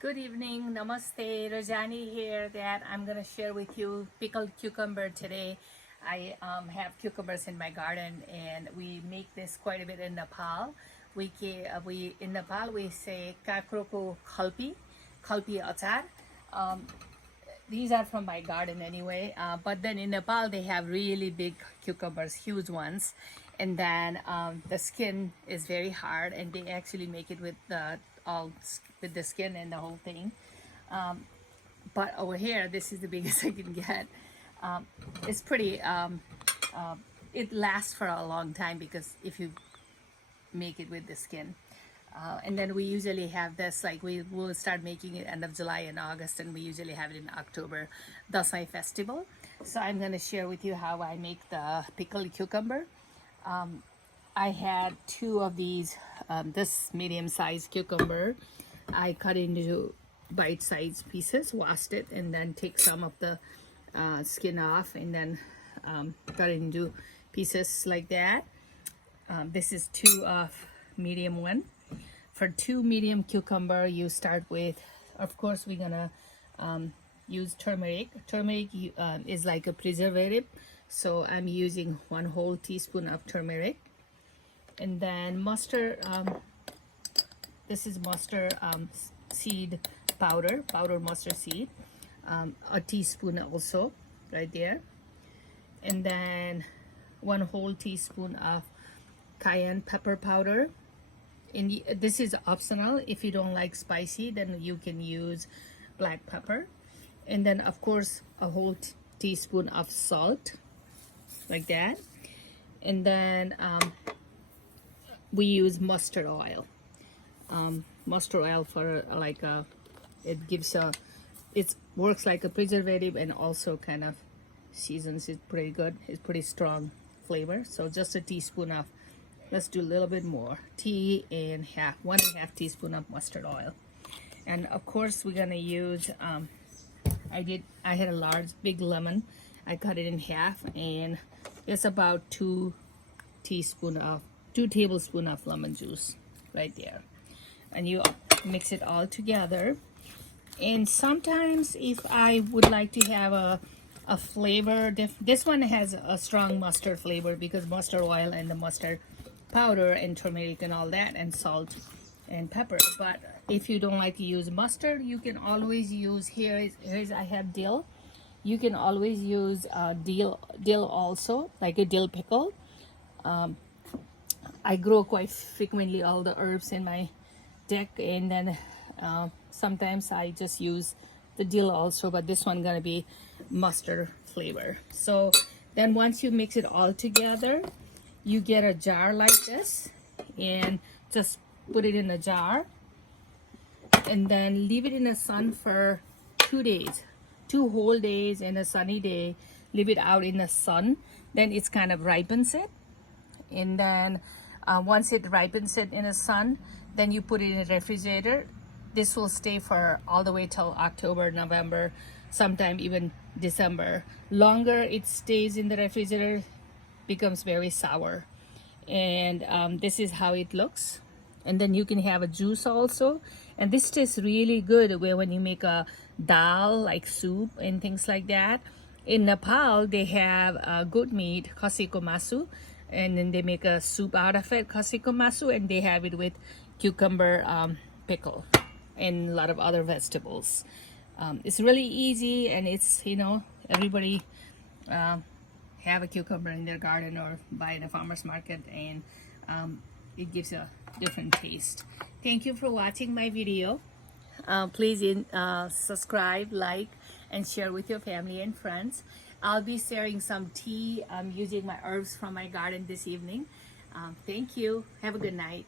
Good evening, namaste, Rajani here. That I'm gonna share with you pickled cucumber today. I have cucumbers in my garden, and we make this quite a bit in Nepal. We in Nepal we say kakroko kalpi achar. Um, these are from my garden anyway, but then in Nepal they have really big cucumbers, huge ones, and then the skin is very hard, and they actually make it with with the skin and the whole thing. But over here, this is the biggest I can get. um, it's pretty it lasts for a long time because if you make it with the skin. And then we usually have this, like we will start making it end of July and August, and we usually have it in October, Dasai festival. So I'm going to share with you how I make the pickled cucumber. I had two of these, this medium-sized cucumber. I cut into bite-sized pieces, washed it, and then take some of the skin off, and then cut it into pieces like that. This is two of medium one. For two medium cucumber, you start with, of course, we're gonna use turmeric. Turmeric is like a preservative, so I'm using 1 whole teaspoon of turmeric. And then mustard, this is mustard seed powder mustard seed, a teaspoon also right there. And then 1 whole teaspoon of cayenne pepper powder. This is optional. If you don't like spicy, then you can use black pepper. And then of course a whole teaspoon of salt, like that. And then we use mustard oil. Mustard oil for like it gives it works like a preservative, and also kind of seasons it pretty good. It's pretty strong flavor. So just a teaspoon of, let's do a little bit more, 1.5 teaspoon of mustard oil. And of course we're gonna use I had a big lemon. I cut it in half, and it's about 2 tablespoons of lemon juice right there. And you mix it all together. And sometimes if I would like to have a flavor, this one has a strong mustard flavor because mustard oil and the mustard powder and turmeric and all that, and salt and pepper. But if you don't like to use mustard, you can always use, here's I have dill. You can always use dill also, like a dill pickle. I grow quite frequently all the herbs in my deck, and then sometimes I just use the dill also, but this one gonna be mustard flavor. So then once you mix it all together, you get a jar like this, and just put it in a jar, and then leave it in the sun for 2 days, 2 whole days, and a sunny day. Leave it out in the sun, then it's kind of ripens it. And then once it ripens it in the sun, then you put it in a refrigerator. This will stay for all the way till October, November, sometime even December. Longer it stays in the refrigerator, becomes very sour. And this is how it looks. And then you can have a juice also, and this tastes really good when you make a dal, like soup and things like that. In Nepal they have goat meat, kasiko masu, and then they make a soup out of it, kasiko masu, and they have it with cucumber pickle and a lot of other vegetables. It's really easy, and it's, everybody have a cucumber in their garden or buy in a farmer's market, and it gives a different taste. Thank you for watching my video. Please subscribe, like, and share with your family and friends. I'll be sharing some tea using my herbs from my garden this evening. Thank you. Have a good night.